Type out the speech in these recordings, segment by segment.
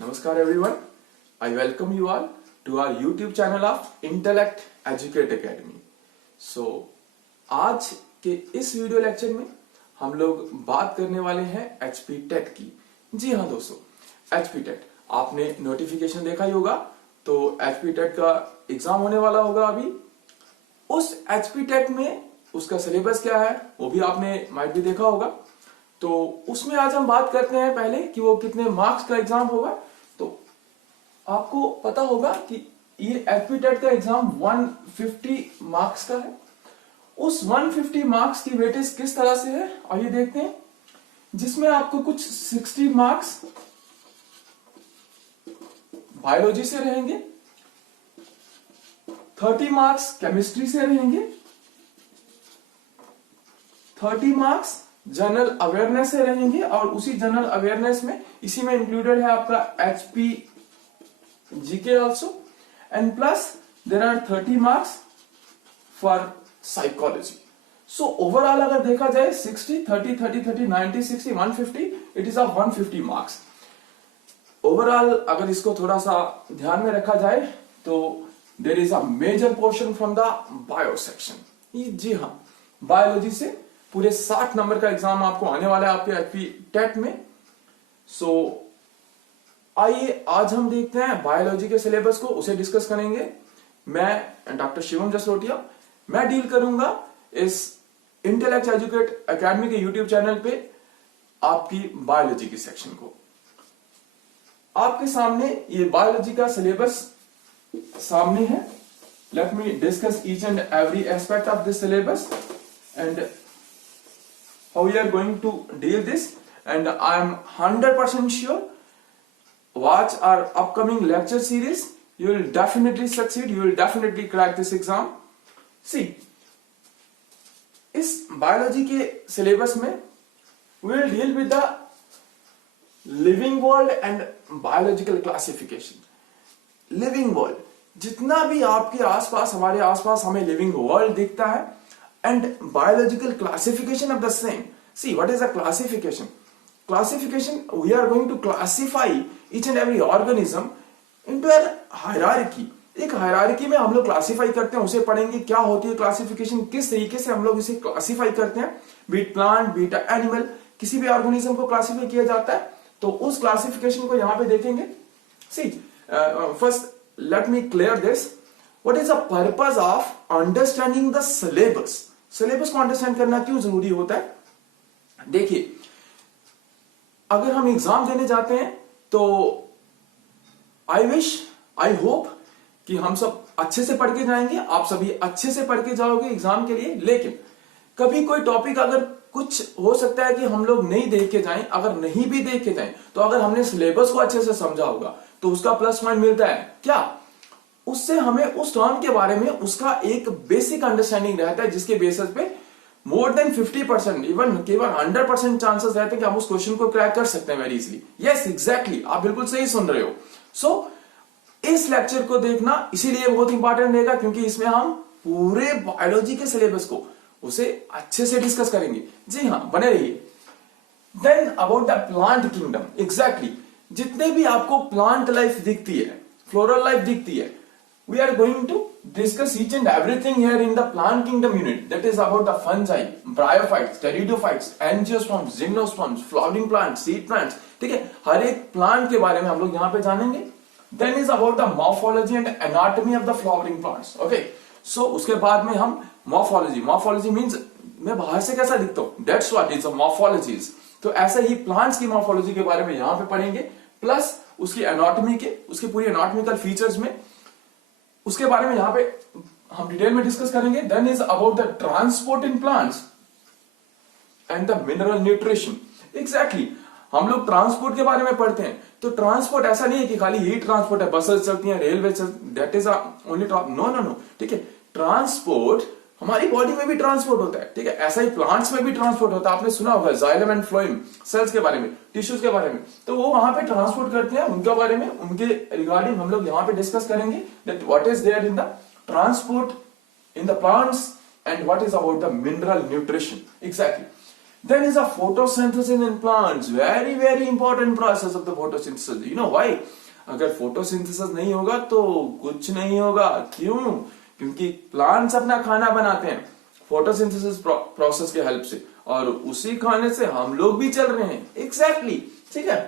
Namaskar everyone. I welcome you all to our YouTube channel of Intellect Educate Academy. So आज के इस video lecture में हम लोग बात करने वाले हैं HP टेट की। जी हाँ दोस्तों, HP टेट आपने नोटिफिकेशन देखा ही होगा। तो HP टेट का एग्जाम होने वाला होगा अभी। उस HP टेट में उसका सिलेबस क्या है वो भी आपने माइट भी देखा होगा। तो उसमें आज हम बात करते हैं पहले कि वो कितने मार्क्स का एग्जाम होगा। तो आपको पता होगा कि ये एचपी टेट का एग्जाम 150 मार्क्स का है। उस 150 मार्क्स की वेटेज किस तरह से है आइए देखते हैं, जिसमें आपको कुछ 60 मार्क्स बायोलॉजी से रहेंगे, 30 मार्क्स केमिस्ट्री से रहेंगे, 30 मार्क्स जनरल अवेयरनेस से रहेंगे और उसी जनरल अवेयरनेस में इसी में इंक्लूडेड है आपका HP GK also and plus there are 30 marks for psychology. So overall अगर देखा जाए 60 30 30 30 90 60 150 it is of 150 marks. Overall अगर इसको थोड़ा सा ध्यान में रखा जाए तो there is a major portion from the bio section. जी हाँ, बायोलॉजी से पूरे 60 नंबर का एग्जाम आपको आने वाला है आपके एचपी टेट में। सो आइए आज हम देखते हैं बायोलॉजी के सिलेबस को, उसे डिस्कस करेंगे। मैं डॉक्टर शिवम जसरोटिया, मैं डील करूंगा इस इंटेलेक्ट एजुकेट एकेडमी के यूट्यूब चैनल पे आपकी बायोलॉजी की सेक्शन को। आपके सामने ये बायोलॉजी का सिलेबस सामने है। Let me discuss each and every aspect of this syllabus and how we are going to deal this, and I am 100% sure watch our upcoming lecture series, you will definitely succeed, you will definitely crack this exam. See, इस biology के syllabus में we will deal with the living world and biological classification. living world, जितना भी आपके आसपास हमारे आसपास हमें living world दिखता है and biological classification of the same. See, what is a classification? Classification, we are going to classify each and every organism into a hierarchy. एक हायरार्की में हम लोग क्लासिफाई करते हैं, उसे पढ़ेंगे क्या होती है क्लासिफिकेशन, किस तरीके से हम लोग इसे क्लासिफाई करते हैं। बीट प्लांट, बीट एनिमल, किसी भी ऑर्गेनिज्म को क्लासिफाई किया जाता है तो उस क्लासिफिकेशन को यहां पे देखेंगे। See first let me clear this, what is the purpose of understanding the syllabus. Syllabus को अंडरस्टैंड करना क्यों जरूरी होता है? देखिए, अगर हम एग्जाम देने जाते हैं तो आई होप कि हम सब अच्छे से पढ़ के जाएंगे, आप सभी अच्छे से पढ़ के जाओगे एग्जाम के लिए। लेकिन कभी कोई टॉपिक अगर कुछ हो सकता है कि हम लोग नहीं देख के जाएं, अगर नहीं भी देख के जाएं तो अगर हमने सिलेबस को अच्छे से समझा होगा तो उसका प्लस पॉइंट मिलता है क्या, उससे हमें उस टर्म के बारे में उसका एक बेसिक अंडरस्टैंडिंग रहता है, जिसके बेसिस पे मोर देन 50% इवन केवल 100% चांसेस रहते हैं कि हम उस क्वेश्चन को क्रैक कर सकते हैं वेरी इजीली। यस एग्जैक्टली, आप बिल्कुल सही सुन रहे हो। सो इस लेक्चर को देखना इसीलिए बहुत इंपॉर्टेंट रहेगा क्योंकि इसमें हम पूरे बायोलॉजी के सिलेबस को उसे अच्छे से डिस्कस करेंगे। जी हाँ, बने रहिए। Then about the plant kingdom, exactly जितने भी आपको प्लांट लाइफ दिखती है, फ्लोरल लाइफ दिखती है, we are going to discuss each and everything here in the plant kingdom unit, that is about the fungi, bryophytes, pteridophytes, angiosperms, gymnosperms, flowering plants, seed plants, ठीक है, हर एक plant के बारे में हम लोग यहाँ पे जानेंगे। Then is about the morphology and anatomy of the flowering plants. Okay, so उसके बाद में हम morphology means मैं बाहर से कैसा दिखता हूँ, that's what is a morphologies. तो ऐसे ही प्लांट्स की morphology के बारे में यहाँ पे पढ़ेंगे, प्लस उसकी एनाटॉमी के, उसके पूरी एनाटॉमिकल फीचर्स में उसके बारे में यहां पे हम डिटेल में डिस्कस करेंगे। Then is about the transport in plants and the mineral nutrition. Exactly, हम लोग ट्रांसपोर्ट के बारे में पढ़ते हैं तो ट्रांसपोर्ट ऐसा नहीं है कि खाली ही ट्रांसपोर्ट है, बसेस चलती हैं, railway that is only no, ठीक है। ट्रांसपोर्ट हमारी बॉडी में भी ट्रांसपोर्ट होता है, ठीक है, ऐसा ही प्लांट्स में भी ट्रांसपोर्ट होता है। आपने सुना होगा जाइलम एंड फ्लोएम सेल्स के बारे में, टिश्यूज के बारे में, तो वो वहां पे ट्रांसपोर्ट करते हैं, उनके बारे में, उनके रिगार्डिंग हम लोग यहाँ पे डिस्कस करेंगे that what is there in the transport in the plants and what is about the mineral nutrition. Exactly, Then is a photosynthesis in plants. Very very important process of the photosynthesis. You know why? अगर photosynthesis नहीं होगा तो कुछ नहीं होगा. क्यों? क्योंकि plants अपना खाना बनाते हैं फोटोसिंथेसिस प्रोसेस के हेल्प से, और उसी खाने से हम लोग भी चल रहे हैं. एग्जैक्टली. ठीक है.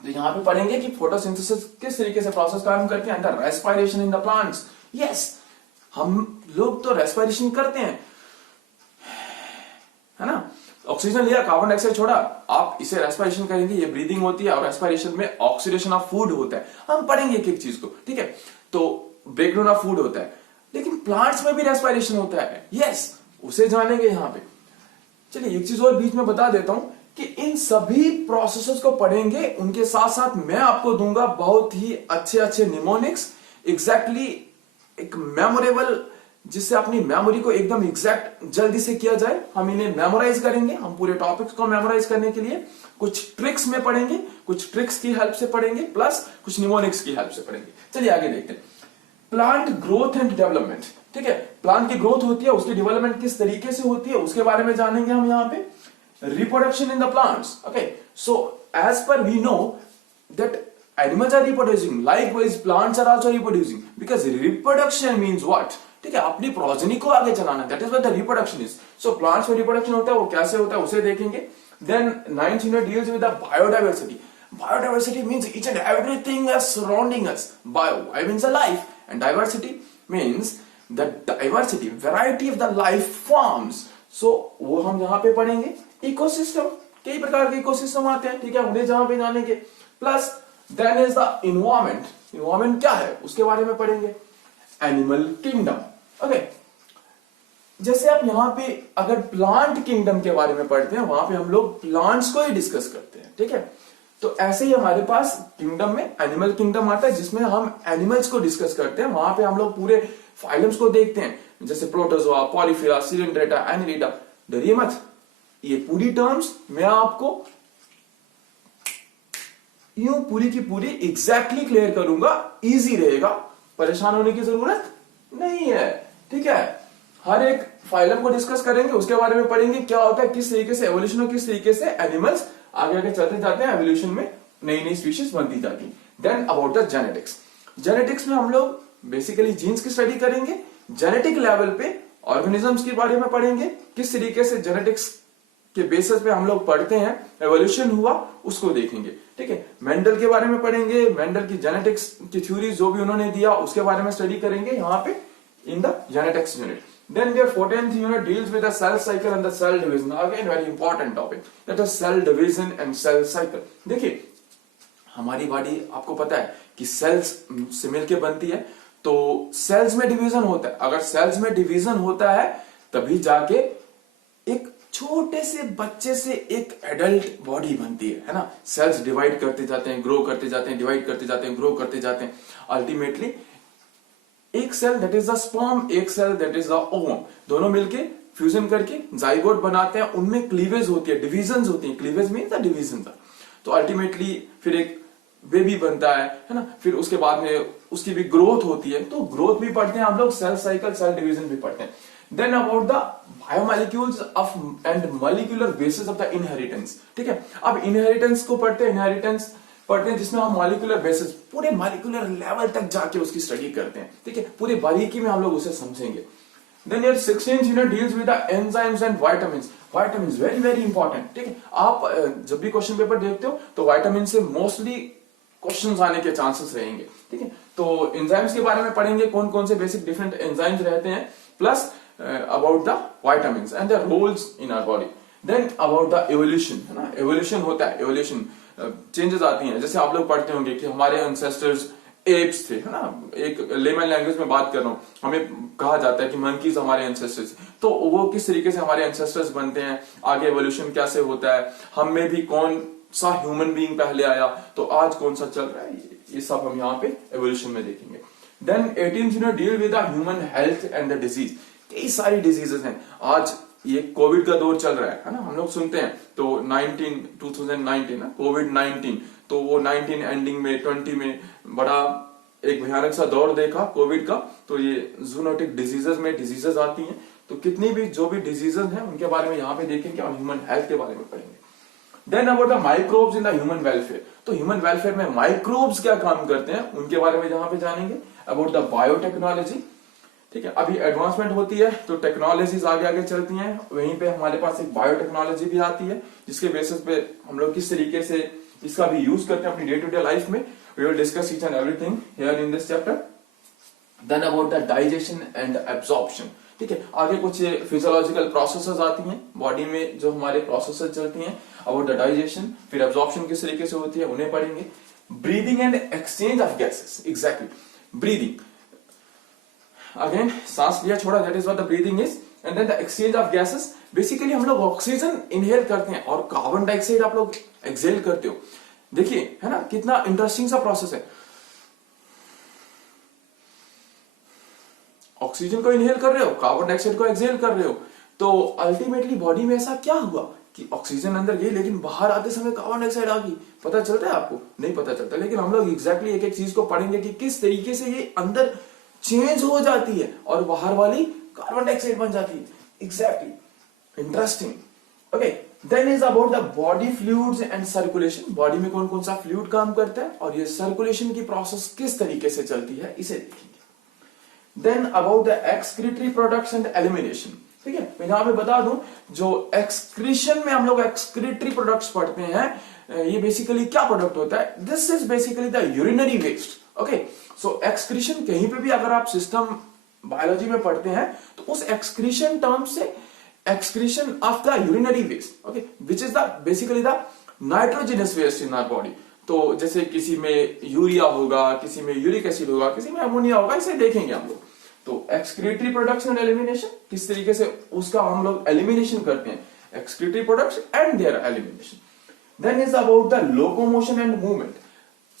तो यहाँ पे पढ़ेंगे कि फोटोसिंथेसिस किस तरीके से प्रोसेस काम करते हैं. The respiration in the plants. Yes, हम लोग तो रेस्पिरेशन करते हैं, है ना. ऑक्सीजन लिया, कार्बन डाइऑक्साइड छोड़ा, आप इसे रेस्पिरेशन करेंगे, ये ब्रीदिंग होती है. और रेस्पिरेशन में ऑक्सीडेशन ऑफ फूड होता है. हम पढ़ेंगे एक एक चीज को. ठीक है. तो ब्रेकडाउन ऑफ फूड होता है, लेकिन प्लांट्स में भी रेस्पिरेशन होता है. यस, उसे जानेंगे यहाँ पे. चलिए एक चीज और बीच में बता देता हूं कि इन सभी प्रोसेसेस को पढ़ेंगे, उनके साथ साथ मैं आपको दूंगा बहुत ही अच्छे अच्छे निमोनिक्स. एग्जैक्टली एक मेमोरेबल, जिससे अपनी मेमोरी को एकदम एग्जैक्ट जल्दी से किया जाए. हम इन्हें मेमोराइज करेंगे. हम पूरे टॉपिक्स को मेमोराइज करने के लिए कुछ ट्रिक्स में पढ़ेंगे, कुछ ट्रिक्स की हेल्प से पढ़ेंगे, प्लस कुछ निमोनिक्स की हेल्प से पढ़ेंगे. चलिए आगे देखते हैं. Plant growth and development. ठीक है. प्लांट की ग्रोथ होती है, उसकी डेवलपमेंट किस तरीके से होती है उसके बारे में जानेंगे हम यहाँ पे. Reproduction in the plants. Okay. So as per we know that animals are reproducing, likewise plants are also reproducing, because reproduction means what? ठीक है, अपनी प्रोजेनी को आगे चलाना. That is what the reproduction is. So plants में reproduction होता है, वो कैसे होता है उसे देखेंगे. Then 9th unit deals with the biodiversity. Biodiversity means each and everything is surrounding us. Bio means a life, and diversity means the diversity, variety of the life forms. So वो हम यहाँ पे पढ़ेंगे. इकोसिस्टम, कई प्रकार के ecosystem आते हैं. ठीक है, उन्हें जहां पे जानेंगे. Plus then is the environment. Environment क्या है उसके बारे में पढ़ेंगे. Animal kingdom. ओके. जैसे आप यहाँ पे अगर प्लांट किंगडम के बारे में पढ़ते हैं, वहां पे हम लोग प्लांट्स को ही डिस्कस करते हैं. ठीक है. तो ऐसे ही हमारे पास किंगडम में एनिमल किंगडम आता है, जिसमें हम एनिमल्स को डिस्कस करते हैं. वहां पे हम लोग पूरे फाइलम्स को देखते हैं, जैसे प्रोटोजोआ, पॉलीफिला, सिलेंड्रेटा, एनिलिडा. डरिए मत, ये पूरी टर्म्स मैं आपको यूं पूरी की पूरी एग्जैक्टली क्लियर करूंगा. इजी रहेगा, परेशान होने की जरूरत नहीं है. ठीक है. हर एक फाइलम को डिस्कस करेंगे, उसके बारे में पढ़ेंगे क्या होता है, किस तरीके से एवोल्यूशन और किस तरीके से एनिमल्स आगे आगे चलते जाते हैं, एवोल्यूशन में नई नई स्पीशीज बनती जाती है. Then about the genetics. Genetics में हम लोग बेसिकली जीन्स की स्टडी करेंगे. जेनेटिक लेवल पे ऑर्गेनिजम्स के बारे में पढ़ेंगे, किस तरीके से जेनेटिक्स के बेसिस पे हम लोग पढ़ते हैं एवोल्यूशन हुआ, उसको देखेंगे. ठीक है. मेंडल के बारे में पढ़ेंगे, मेंडल की जेनेटिक्स की थ्योरी जो भी उन्होंने दिया उसके बारे में स्टडी करेंगे यहाँ पे in the genetics unit. Then your 14th unit deals with the cell cycle and the cell division. Again, very important topic. That is cell division and cell cycle. देखिए, हमारी बॉडी आपको पता है कि सेल्स से मिलके बनती है, तो सेल्स में डिवीजन होता है. अगर सेल्स में डिवीजन होता है तभी जाके एक छोटे से बच्चे से एक एडल्ट बॉडी बनती है ना. सेल्स डिवाइड करते जाते हैं, ग्रो करते जाते हैं, डिवाइड करते जाते हैं, ग्रो करते जाते हैं. अल्टीमेटली एक cell that is the sperm, एक cell that is the ovum, दोनों मिलके फ्यूजन करके जाइगोट बनाते हैं. उनमें क्लीवेज होती है, डिविजन्स होती है. Cleavage mean the division. तो अल्टीमेटली फिर एक बेबी बनता है ना. फिर उसके बाद में उसकी भी ग्रोथ होती है, तो ग्रोथ भी पढ़ते हैं हम लोग, सेल साइकिल, सेल डिवीजन भी पढ़ते हैं. Then about the biomolecules of and molecular basis of the inheritance. ठीक है. अब इनहेरिटेंस को पढ़ते हैं, इनहेरिटेंस पढ़ते हैं जिसमें हम मॉलिक्यूलर बेसिस पूरे मॉलिक्यूलर लेवल तक जाके उसकी स्टडी करते हैं. ठीक है. पूरी बारीकी में हम लोग उसे समझेंगे. Then your 16th unit deals with the enzymes and vitamins. Vitamins very very important. ठीक है. आप जब भी क्वेश्चन पेपर देखते हो तो विटामिन से मोस्टली क्वेश्चंस आने के चांसेस रहेंगे. ठीक है. तो एंजाइम्स के बारे में पढ़ेंगे, कौन कौन से बेसिक डिफरेंट एंजाइम्स रहते हैं, plus about the vitamins and the roles in our body. Then about the evolution, है ना. एवोल्यूशन होता है, एवोल्यूशन चेंजेस आती हैं. जैसे आप लोग पढ़ते होंगे कि हमारे एंसेस्टर्स एप्स थे, है ना. एक लेमन लैंग्वेज में बात कर रहा हूं, हमें कहा जाता है कि मंकीज हमारे एंसेस्टर्स. तो वो किस तरीके से हमारे एंसेस्टर्स बनते हैं, आगे एवोल्यूशन कैसे होता है, हम में भी कौन सा ह्यूमन बीइंग पहले आया, तो आज कौन सा चल रहा है, ये सब हम यहाँ पे एवोल्यूशन में देखेंगे. Then 18th unit deal with the human health and the disease. कई सारी डिजीजेस हैं. आज ये कोविड का दौर चल रहा है ना. हम लोग सुनते हैं तो 2019 ना, कोविड-19, तो वो 19 एंडिंग में 20 में बड़ा एक भयानक सा दौर देखा कोविड का. तो ये जूनोटिक डिजीजेस में डिजीजेस आती हैं, तो कितनी भी जो भी डिजीजेस हैं उनके बारे में यहाँ पे देखेंगे और ह्यूमन हेल्थ के बारे में पढ़ेंगे। Then about the microbes in the human welfare, तो ह्यूमन वेलफेयर में माइक्रोब्स क्या काम करते हैं उनके बारे में यहाँ पे जानेंगे। अबाउट द बायोटेक्नोलॉजी, ठीक है, अभी एडवांसमेंट होती है तो टेक्नोलॉजीज आगे आगे चलती हैं, वहीं पे हमारे पास एक बायोटेक्नोलॉजी भी आती है जिसके बेसिस पे हम लोग किस तरीके से इसका भी यूज करते हैं अपनी डे टू डे लाइफ में। We will discuss each and everything here in this chapter. Then about the digestion and absorption, ठीक है, आगे कुछ फिजियोलॉजिकल प्रोसेसेस आती हैं बॉडी में जो हमारे प्रोसेसेस चलती हैं। अबाउट द डाइजेशन, फिर एब्जॉर्प्शन किस तरीके से होती है उन्हें पढ़ेंगे। Breathing and exchange of gases, exactly, breathing, again सांस लिया छोड़ा, that is what the breathing is. And then the exchange of gases, basically हम लोग ऑक्सीजन इनहेल करते हैं और कार्बन डाइऑक्साइड आप लोग एक्सहेल करते हो। देखिए है ना कितना इंटरेस्टिंग सा प्रोसेस है, ऑक्सीजन को इनहेल कर रहे हो, कार्बन डाइऑक्साइड को एक्सहेल कर रहे हो, तो अल्टीमेटली बॉडी में ऐसा क्या हुआ कि ऑक्सीजन अंदर गई लेकिन बाहर आते समय कार्बन डाइऑक्साइड आ गई। पता चलता है आपको? नहीं पता चलता, लेकिन हम लोग एग्जैक्टली एक एक चीज को पढ़ेंगे कि किस तरीके से ये अंदर चेंज हो जाती है और बाहर वाली कार्बन डाइऑक्साइड बन जाती है। Exactly, interesting. Okay, then is about the body fluids and circulation, body में कौन कौन सा फ्लूइड काम करता है और ये सर्कुलेशन की प्रोसेस किस तरीके से चलती है इसे देखेंगे। Then about the excretory products and elimination, ठीक है, मैं यहां पे बता दूं जो एक्सक्रीशन में हम लोग एक्सक्रीटरी प्रोडक्ट्स पढ़ते हैं, ये बेसिकली क्या प्रोडक्ट होता है? This is basically the urinary waste. Okay, so excretion कहीं पे भी अगर आप सिस्टम बायोलॉजी में पढ़ते हैं तो उस एक्सक्रीशन टर्म से excretion of the urinary waste, okay, which is the basically the nitrogenous waste in our body. तो जैसे किसी में यूरिया होगा, किसी में यूरिक एसिड होगा, किसी में अमोनिया होगा, इसे देखेंगे हम लोग। तो एक्सक्रीटरी प्रोडक्ट्स एंड एलिमिनेशन, किस तरीके से उसका हम लोग एलिमिनेशन करते हैं, excretory products and their elimination. Then is about the locomotion and movement,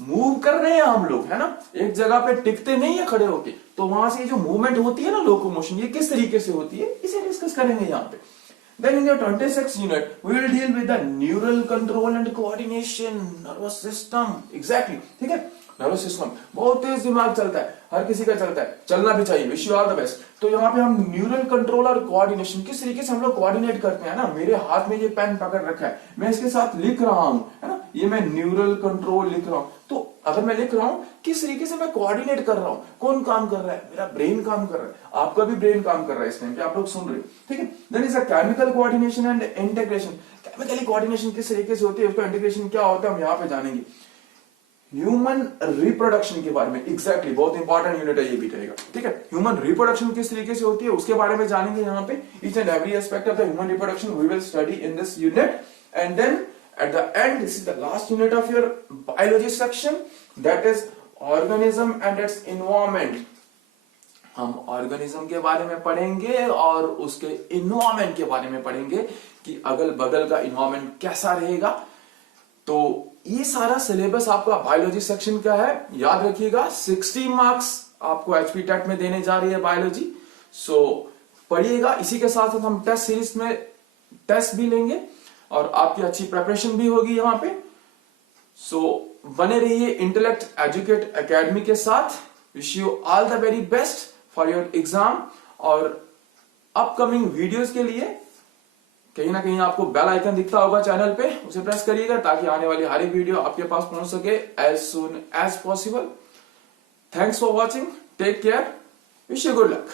move कर रहे हैं हम लोग, है ना, एक जगह पे टिकते नहीं है खड़े होके, तो वहां से जो मूवमेंट होती है ना, लोकोमोशन, ये किस तरीके से होती है इसे डिस्कस करेंगे यहाँ पे। Then in your 26th unit, we will deal with the neural control and coordination, nervous system, exactly, ठीक है, नर्वस सिस्टम बहुत तेज दिमाग चलता है, हर किसी का चलता है, चलना भी चाहिए, wish you all the best. तो यहाँ पे हम न्यूरल कंट्रोल और कोऑर्डिनेशन किस तरीके से हम लोग कोऑर्डिनेट करते हैं ना, मेरे हाथ में ये पेन पकड़ रखा है, मैं इसके साथ लिख रहा हूं, है ना, ये मैं न्यूरल कंट्रोल लिख रहा हूं, तो अगर मैं लिख रहा हूं किस तरीके से मैं कोऑर्डिनेट कर रहा हूं, कौन काम कर रहा है, मेरा ब्रेन काम कर रहा है, आपका भी ब्रेन काम कर रहा है इस टाइम पे, आप लोग सुन रहे हो, ठीक है। Then is a chemical coordination and integration, chemically coordination किस तरीके से होती है, उसका इंटीग्रेशन क्या होता है हम यहाँ पे जानेंगे। ह्यूमन रिप्रोडक्शन के बारे में, एग्जैक्टली, बहुत इंपॉर्टेंट यूनिट है ये भी रहेगा, ठीक है। ह्यूमन रिप्रोडक्शन किस तरीके से होती है उसके बारे में जानेंगे यहाँ पे, each and every aspect of the human reproduction we will study in this unit. And then at the end, this is the last unit of your biology section, that is organism and its environment। हम organism के बारे में पढ़ेंगे और उसके environment के बारे में पढ़ेंगे कि अगल बगल का इन्वायरमेंट कैसा रहेगा। तो ये सारा सिलेबस आपका बायोलॉजी सेक्शन का है, याद रखिएगा 60 मार्क्स आपको एचपी टेट में देने जा रही है बायोलॉजी। सो पढ़िएगा, इसी के साथ साथ हम टेस्ट सीरीज में टेस्ट भी लेंगे और आपकी अच्छी प्रिपरेशन भी होगी यहाँ पे। सो बने रहिए इंटेलेक्ट एजुकेट एकेडमी के साथ। Wish you all the very best for your exam, और अपकमिंग वीडियोस के लिए कहीं ना कहीं आपको बेल आइकन दिखता होगा चैनल पे, उसे प्रेस करिएगा ताकि आने वाली हर एक वीडियो आपके पास पहुंच सके as soon as possible. Thanks for watching, take care, wish you good luck.